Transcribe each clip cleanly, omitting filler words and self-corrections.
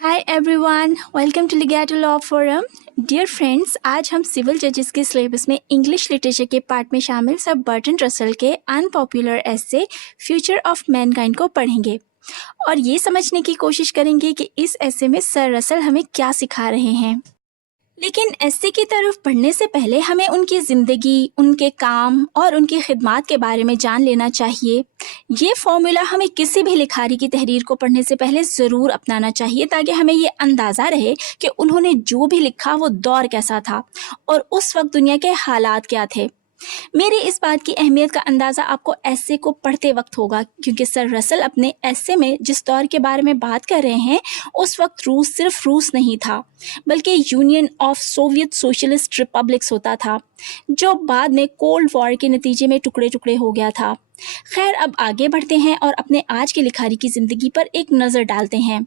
Hi everyone, welcome to Legato law forum. Dear friends, आज हम civil जजेस के सिलेबस में इंग्लिश लिटरेचर के पार्ट में शामिल सर बर्टन रसल के unpopular essay future of Mankind को पढ़ेंगे और ये समझने की कोशिश करेंगे कि इस एसे में सर रसल हमें क्या सिखा रहे हैं। लेकिन एसे की तरफ पढ़ने से पहले हमें उनकी ज़िंदगी, उनके काम और उनकी खिदमात के बारे में जान लेना चाहिए। ये फॉर्मूला हमें किसी भी लिखारी की तहरीर को पढ़ने से पहले ज़रूर अपनाना चाहिए ताकि हमें ये अंदाज़ा रहे कि उन्होंने जो भी लिखा वो दौर कैसा था और उस वक्त दुनिया के हालात क्या थे। मेरी इस बात की अहमियत का अंदाज़ा आपको एसे को पढ़ते वक्त होगा, क्योंकि सर रसल अपने एसे में जिस दौर के बारे में बात कर रहे हैं उस वक्त रूस सिर्फ रूस नहीं था बल्कि union of Soviet socialist republics होता था, जो बाद में कोल्ड वॉर के नतीजे में टुकड़े टुकड़े हो गया था। खैर, अब आगे बढ़ते हैं और अपने आज के लिखारी की ज़िंदगी पर एक नज़र डालते हैं।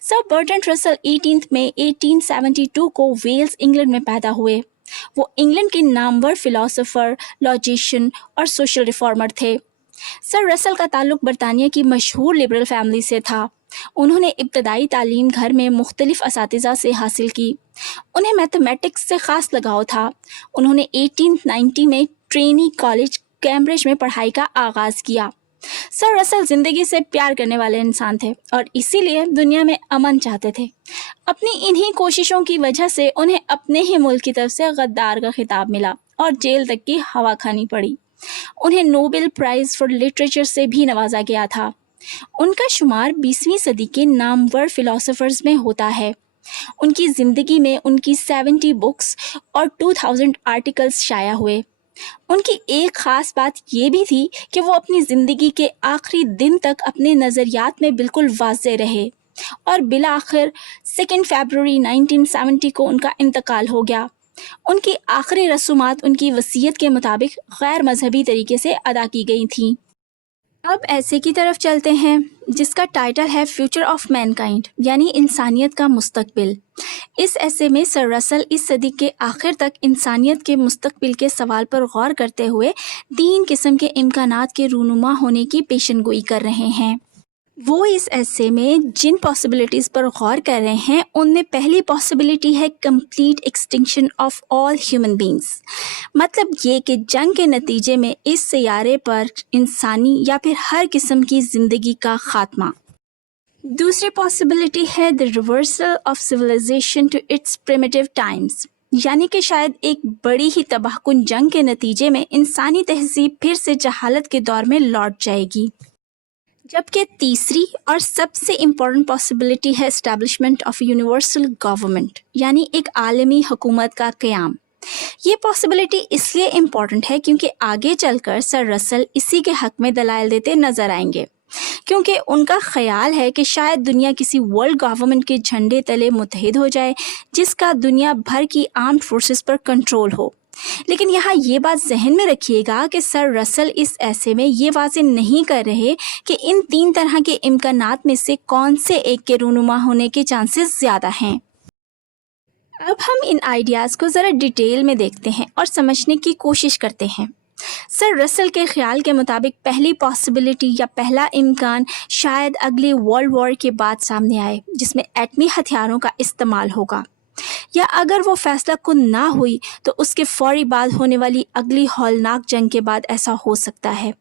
सर बर्टन रसल 18 मई 1872 को वेल्स, इंग्लैंड में पैदा हुए। वो इंग्लैंड के नामवर फिलोसोफर, लॉजिशियन और सोशल रिफॉर्मर थे। सर रसल का ताल्लुक बरतानिया की मशहूर लिबरल फैमिली से था। उन्होंने इब्तदाई तालीम घर में मुख्तलिफ असातिज़ा से हासिल की। उन्हें मैथमेटिक्स से ख़ास लगाव था। उन्होंने 1890 में ट्रेनी कॉलेज कैम्ब्रिज में पढ़ाई का आगाज़ किया। सर रसल ज़िंदगी से प्यार करने वाले इंसान थे और इसीलिए दुनिया में अमन चाहते थे। अपनी इन्हीं कोशिशों की वजह से उन्हें अपने ही मुल्क की तरफ से गद्दार का खिताब मिला और जेल तक की हवा खानी पड़ी। उन्हें नोबेल प्राइज़ फॉर लिटरेचर से भी नवाजा गया था। उनका शुमार 20वीं सदी के नामवर फिलोसोफर्स में होता है। उनकी ज़िंदगी में उनकी 70 बुक्स और 2000 आर्टिकल्स शाया हुए। उनकी एक ख़ास बात ये भी थी कि वो अपनी ज़िंदगी के आखिरी दिन तक अपने नज़रियात में बिल्कुल वाज़ेह रहे और बिलाखिर 2 फरवरी 1970 को उनका इंतकाल हो गया। उनकी आखिरी रसूमात उनकी वसीयत के मुताबिक गैर मजहबी तरीके से अदा की गई थीं। अब ऐसे की तरफ चलते हैं जिसका टाइटल है फ्यूचर ऑफ मैनकाइंड, यानी इंसानियत का मुस्तकबिल। इस ऐसे में सर रसल इस सदी के आखिर तक इंसानियत के मुस्तकबिल के सवाल पर गौर करते हुए 3 किस्म के इम्कानात के रूनुमा होने की पेशनगोई कर रहे हैं। वो इस ऐसे में जिन पॉसिबिलिटीज़ पर गौर कर रहे हैं उनमें पहली पॉसिबिलिटी है complete extinction of all human beings. मतलब ये कि जंग के नतीजे में इस सैयारे पर इंसानी या फिर हर किस्म की ज़िंदगी का खात्मा। दूसरी पॉसिबिलिटी है the reversal of civilization to its primitive times, यानी कि शायद एक बड़ी ही तबाहकुन जंग के नतीजे में इंसानी तहजीब फिर से जहालत के दौर में लौट जाएगी। जबकि तीसरी और सबसे इम्पॉर्टेंट पॉसिबिलिटी है एस्टैब्लिशमेंट ऑफ यूनिवर्सल गवर्नमेंट, यानी एक आलमी हुकूमत का क़याम। ये पॉसिबिलिटी इसलिए इम्पॉर्टेंट है क्योंकि आगे चलकर सर रसल इसी के हक़ में दलाइल देते नज़र आएंगे, क्योंकि उनका ख्याल है कि शायद दुनिया किसी वर्ल्ड गवर्नमेंट के झंडे तले मुत्तहिद हो जाए जिसका दुनिया भर की आर्म्ड फोर्सेस पर कंट्रोल हो। लेकिन यहाँ ये बात जहन में रखिएगा कि सर रसल इस ऐसे में ये वाज़ेह नहीं कर रहे कि इन 3 तरह के इम्कानात में से कौन से एक के रूनुमा होने के चांसेस ज़्यादा हैं। अब हम इन आइडियाज़ को ज़रा डिटेल में देखते हैं और समझने की कोशिश करते हैं। सर रसल के ख्याल के मुताबिक पहली पॉसिबिलिटी या पहला इम्कान शायद अगले वर्ल्ड वॉर के बाद सामने आए, जिसमें एटमी हथियारों का इस्तेमाल होगा, या अगर वो फैसला कुन ना हुई तो उसके फौरी बाद होने वाली अगली हौलनाक जंग के बाद ऐसा हो सकता है।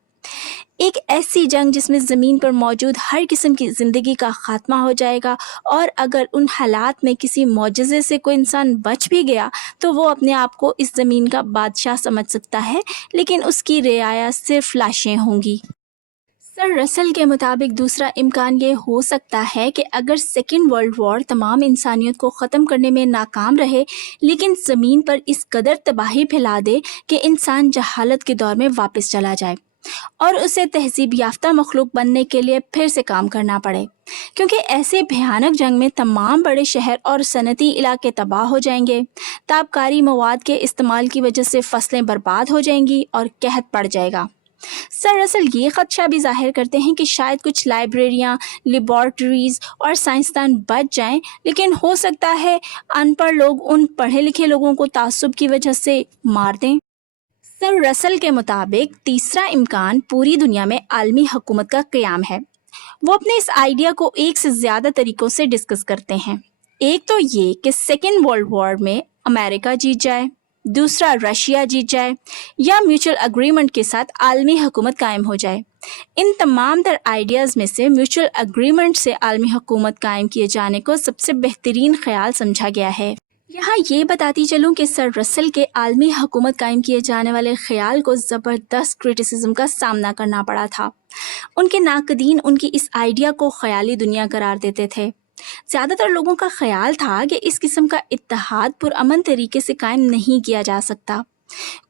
एक ऐसी जंग जिसमें ज़मीन पर मौजूद हर किस्म की ज़िंदगी का ख़ात्मा हो जाएगा, और अगर उन हालात में किसी मौजज़े से कोई इंसान बच भी गया तो वो अपने आप को इस ज़मीन का बादशाह समझ सकता है, लेकिन उसकी रियाया सिर्फ लाशें होंगी। सर रसल के मुताबिक दूसरा इम्कान ये हो सकता है कि अगर सेकेंड वर्ल्ड वॉर तमाम इंसानियत को ख़त्म करने में नाकाम रहे लेकिन ज़मीन पर इस कदर तबाही फैला दे कि इंसान जहालत के दौर में वापस चला जाए और उसे तहजीब याफ्ता मखलूक बनने के लिए फिर से काम करना पड़े, क्योंकि ऐसे भयानक जंग में तमाम बड़े शहर और सनती इलाके तबाह हो जाएंगे, ताबकारी मवाद के इस्तेमाल की वजह से फसलें बर्बाद हो जाएंगी और कहत पड़ जाएगा। सर रसल ये ख़दशा भी ज़ाहिर करते हैं कि शायद कुछ लाइब्रेरियाँ, लेबॉर्ट्रीज़ और साइंसदान बच जाएं, लेकिन हो सकता है अनपढ़ लोग उन पढ़े लिखे लोगों को तासुब की वजह से मार दें। सर रसल के मुताबिक तीसरा इम्कान पूरी दुनिया में आलमी हुकूमत का क़याम है। वो अपने इस आइडिया को एक से ज़्यादा तरीक़ों से डिस्कस करते हैं। एक तो ये कि सेकेंड वर्ल्ड वॉर में अमेरिका जीत जाए, दूसरा रशिया जीत जाए, या म्यूचुअल अग्रीमेंट के साथ आलमी हुकूमत कायम हो जाए। इन तमाम तर आइडियाज़ में से म्यूचुअल अग्रीमेंट से आलमी हुकूमत कायम किए जाने को सबसे बेहतरीन ख्याल समझा गया है। यहाँ ये बताती चलूँ कि सर रसल के आलमी हुकूमत कायम किए जाने वाले ख्याल को ज़बरदस्त क्रिटिसिज्म का सामना करना पड़ा था। उनके नाकदीन उनकी इस आइडिया को ख्याली दुनिया करार देते थे। ज़्यादातर लोगों का ख्याल था कि इस किस्म का इत्तेहाद पुरअमन तरीके से कायम नहीं किया जा सकता।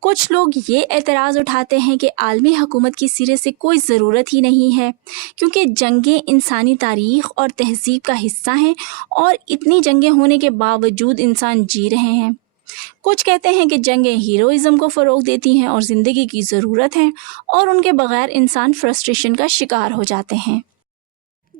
कुछ लोग ये एतराज़ उठाते हैं कि आलमी हुकूमत की सिरे से कोई ज़रूरत ही नहीं है, क्योंकि जंगें इंसानी तारीख़ और तहज़ीब का हिस्सा हैं और इतनी जंगें होने के बावजूद इंसान जी रहे हैं। कुछ कहते हैं कि जंगें हीरोइज़म को फ़रोग़ देती हैं और ज़िंदगी की ज़रूरत है और उनके बग़ैर इंसान फ्रस्ट्रेशन का शिकार हो जाते हैं।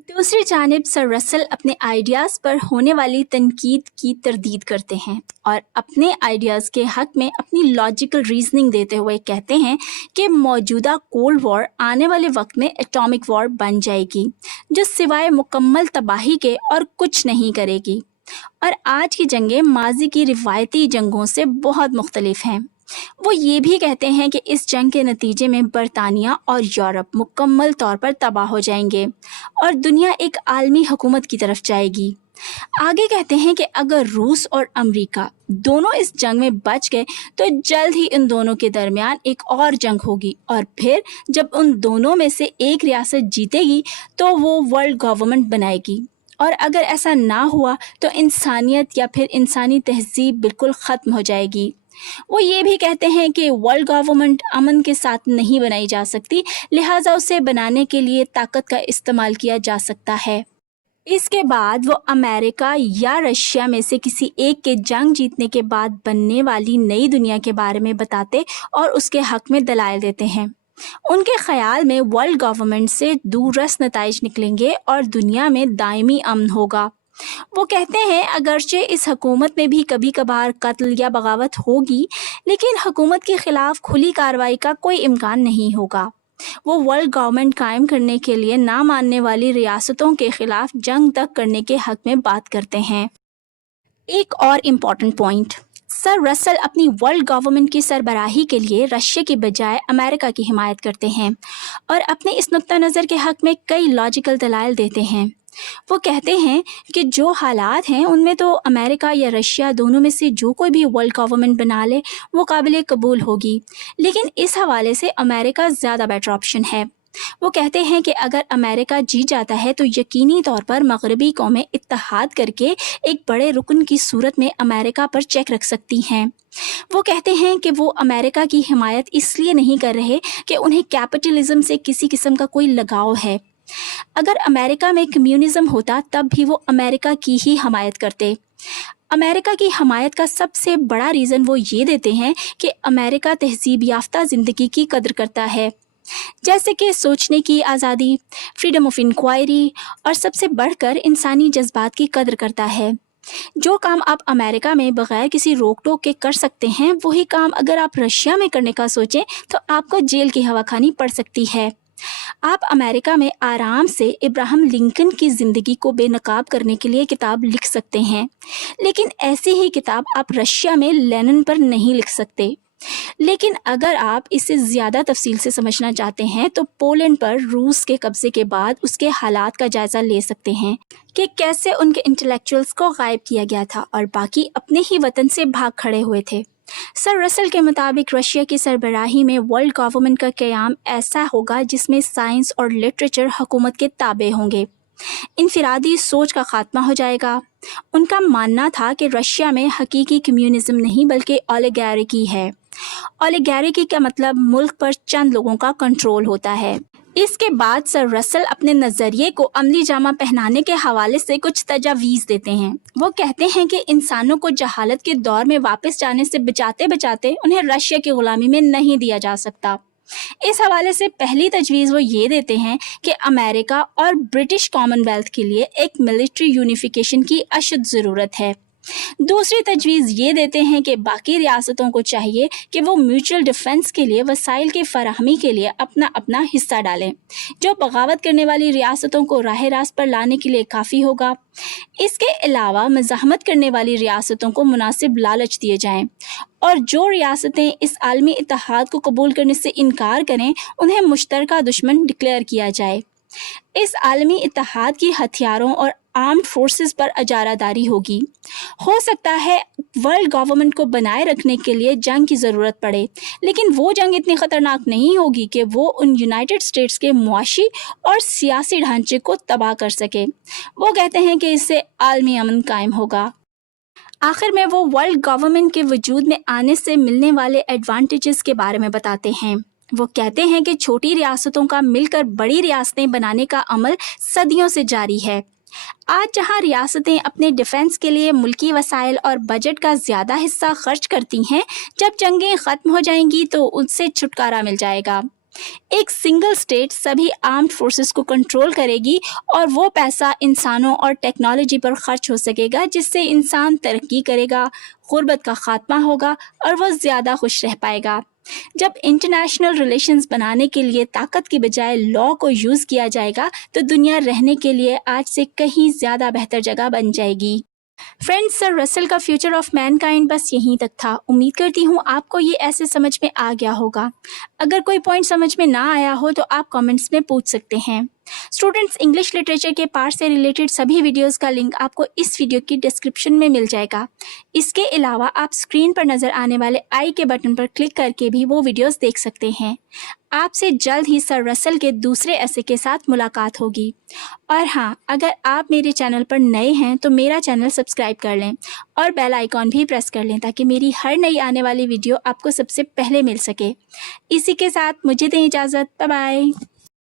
दूसरी जानिब सर रसल अपने आइडियाज़ पर होने वाली तनकीद की तरदीद करते हैं और अपने आइडियाज़ के हक़ में अपनी लॉजिकल रीज़निंग देते हुए कहते हैं कि मौजूदा कोल्ड वॉर आने वाले वक्त में एटॉमिक वॉर बन जाएगी, जो सिवाय मुकम्मल तबाही के और कुछ नहीं करेगी। और आज की जंगें माजी की रिवायती जंगों से बहुत मुख्तलिफ हैं। वो ये भी कहते हैं कि इस जंग के नतीजे में बरतानिया और यूरोप मुकम्मल तौर पर तबाह हो जाएंगे और दुनिया एक आलमी हुकूमत की तरफ जाएगी। आगे कहते हैं कि अगर रूस और अमेरिका दोनों इस जंग में बच गए तो जल्द ही इन दोनों के दरमियान एक और जंग होगी और फिर जब उन दोनों में से एक रियासत जीतेगी तो वो वर्ल्ड गवर्नमेंट बनाएगी, और अगर ऐसा ना हुआ तो इंसानियत या फिर इंसानी तहज़ीब बिल्कुल ख़त्म हो जाएगी। वो ये भी कहते हैं कि वर्ल्ड गवर्नमेंट अमन के साथ नहीं बनाई जा सकती, लिहाजा उसे बनाने के लिए ताकत का इस्तेमाल किया जा सकता है। इसके बाद वो अमेरिका या रशिया में से किसी एक के जंग जीतने के बाद बनने वाली नई दुनिया के बारे में बताते और उसके हक़ में दलाइल देते हैं। उनके ख्याल में वर्ल्ड गवर्नमेंट से दूररस नताइज निकलेंगे और दुनिया में दायमी अमन होगा। वो कहते हैं अगरचे इस हुकूमत में भी कभी कभार कत्ल या बगावत होगी, लेकिन हुकूमत के ख़िलाफ़ खुली कार्रवाई का कोई इम्कान नहीं होगा। वो वर्ल्ड गवर्नमेंट कायम करने के लिए ना मानने वाली रियासतों के ख़िलाफ़ जंग तक करने के हक़ में बात करते हैं। एक और इम्पॉर्टेंट पॉइंट, सर रसल अपनी वर्ल्ड गवर्नमेंट की सरबराही के लिए रशिया की बजाय अमेरिका की हिमायत करते हैं और अपने इस नुक्ता नज़र के हक़ में कई लॉजिकल दलाइल देते हैं। वो कहते हैं कि जो हालात हैं उनमें तो अमेरिका या रशिया दोनों में से जो कोई भी वर्ल्ड गवर्नमेंट बना ले वो काबिल कबूल होगी, लेकिन इस हवाले से अमेरिका ज़्यादा बेटर ऑप्शन है। वो कहते हैं कि अगर अमेरिका जीत जाता है तो यकीनी तौर पर मगरबी कौमें इत्तेहाद करके एक बड़े रुकन की सूरत में अमेरिका पर चेक रख सकती हैं। वो कहते हैं कि वो अमेरिका की हिमायत इसलिए नहीं कर रहे कि उन्हें कैपिटलिज्म से किसी किस्म का कोई लगाव है। अगर अमेरिका में कम्युनिज़म होता तब भी वो अमेरिका की ही हमायत करते। अमेरिका की हमायत का सबसे बड़ा रीज़न वो ये देते हैं कि अमेरिका तहज़ीब याफ्ता ज़िंदगी की कदर करता है, जैसे कि सोचने की आज़ादी, फ्रीडम ऑफ इंक्वायरी और सबसे बढ़कर इंसानी जज्बात की कदर करता है। जो काम आप अमेरिका में बग़ैर किसी रोक टोक के कर सकते हैं, वही काम अगर आप रशिया में करने का सोचें तो आपको जेल की हवा खानी पड़ सकती है। आप अमेरिका में आराम से इब्राहिम लिंकन की ज़िंदगी को बेनकाब करने के लिए किताब लिख सकते हैं, लेकिन ऐसी ही किताब आप रशिया में लेनिन पर नहीं लिख सकते। लेकिन अगर आप इसे ज़्यादा तफसील से समझना चाहते हैं तो पोलैंड पर रूस के कब्ज़े के बाद उसके हालात का जायज़ा ले सकते हैं कि कैसे उनके इंटेलेक्चुअल्स को गायब किया गया था और बाकी अपने ही वतन से भाग खड़े हुए थे। सर रसल के मुताबिक रशिया की सरबराही में वर्ल्ड गवर्नमेंट का क़याम ऐसा होगा जिसमें साइंस और लिटरेचर हुकूमत के ताबे होंगे। इनफिरादी सोच का ख़ात्मा हो जाएगा। उनका मानना था कि रशिया में हकीकी कम्युनिज़म नहीं बल्कि ओलिगार्की है। ओलिगार्की का मतलब मुल्क पर चंद लोगों का कंट्रोल होता है। इसके बाद सर रसल अपने नज़रिए को अमली जामा पहनाने के हवाले से कुछ तजावीज़ देते हैं। वो कहते हैं कि इंसानों को जहालत के दौर में वापस जाने से बचाते बचाते उन्हें रशिया की ग़ुलामी में नहीं दिया जा सकता। इस हवाले से पहली तजवीज़ वो ये देते हैं कि अमेरिका और ब्रिटिश कॉमनवेल्थ के लिए एक मिलिट्री यूनिफिकेशन की अशद ज़रूरत है। दूसरी तजवीज़ ये देते हैं कि बाकी रियासतों को चाहिए कि वो म्यूचुअल डिफेंस के लिए वसाइल की फराहमी के लिए अपना अपना हिस्सा डालें, जो बगावत करने वाली रियासतों को राह रास्त पर लाने के लिए काफ़ी होगा। इसके अलावा मज़ाहमत करने वाली रियासतों को मुनासिब लालच दिए जाएं और जो रियासतें इस आलमी इत्तेहाद को कबूल करने से इनकार करें उन्हें मुश्तरका दुश्मन डिक्लेयर किया जाए। इस आलमी इत्तेहाद की हथियारों और आर्म्ड फोर्सेस पर अजारादारी होगी। हो सकता है वर्ल्ड गवर्नमेंट को बनाए रखने के लिए जंग की ज़रूरत पड़े, लेकिन वो जंग इतनी ख़तरनाक नहीं होगी कि वो उन यूनाइटेड स्टेट्स के मुआशी और सियासी ढांचे को तबाह कर सके। वो कहते हैं कि इससे आलमी अमन कायम होगा। आखिर में वो वर्ल्ड गवर्नमेंट के वजूद में आने से मिलने वाले एडवांटेजेस के बारे में बताते हैं। वो कहते हैं कि छोटी रियासतों का मिलकर बड़ी रियासतें बनाने का अमल सदियों से जारी है। आज जहां रियासतें अपने डिफेंस के लिए मुल्की वसाइल और बजट का ज़्यादा हिस्सा खर्च करती हैं, जब जंगें ख़त्म हो जाएंगी तो उनसे छुटकारा मिल जाएगा। एक सिंगल स्टेट सभी आर्म्ड फोर्सेस को कंट्रोल करेगी और वो पैसा इंसानों और टेक्नोलॉजी पर खर्च हो सकेगा, जिससे इंसान तरक्की करेगा, गुर्बत का खात्मा होगा और वो ज़्यादा खुश रह पाएगा। जब इंटरनेशनल रिलेशंस बनाने के लिए ताकत की बजाय लॉ को यूज़ किया जाएगा तो दुनिया रहने के लिए आज से कहीं ज़्यादा बेहतर जगह बन जाएगी। फ्रेंड्स, सर रसेल का फ्यूचर ऑफ मैनकाइंड बस यहीं तक था। उम्मीद करती हूँ आपको ये ऐसे समझ में आ गया होगा। अगर कोई पॉइंट समझ में ना आया हो तो आप कमेंट्स में पूछ सकते हैं। स्टूडेंट्स, इंग्लिश लिटरेचर के पार्ट से रिलेटेड सभी वीडियोस का लिंक आपको इस वीडियो की डिस्क्रिप्शन में मिल जाएगा। इसके अलावा आप स्क्रीन पर नज़र आने वाले आई के बटन पर क्लिक करके भी वो वीडियोस देख सकते हैं। आपसे जल्द ही सर रसेल के दूसरे ऐसे के साथ मुलाकात होगी। और हाँ, अगर आप मेरे चैनल पर नए हैं तो मेरा चैनल सब्सक्राइब कर लें और बेल आइकॉन भी प्रेस कर लें ताकि मेरी हर नई आने वाली वीडियो आपको सबसे पहले मिल सके। इसी के साथ मुझे दें इजाज़त। Bye bye.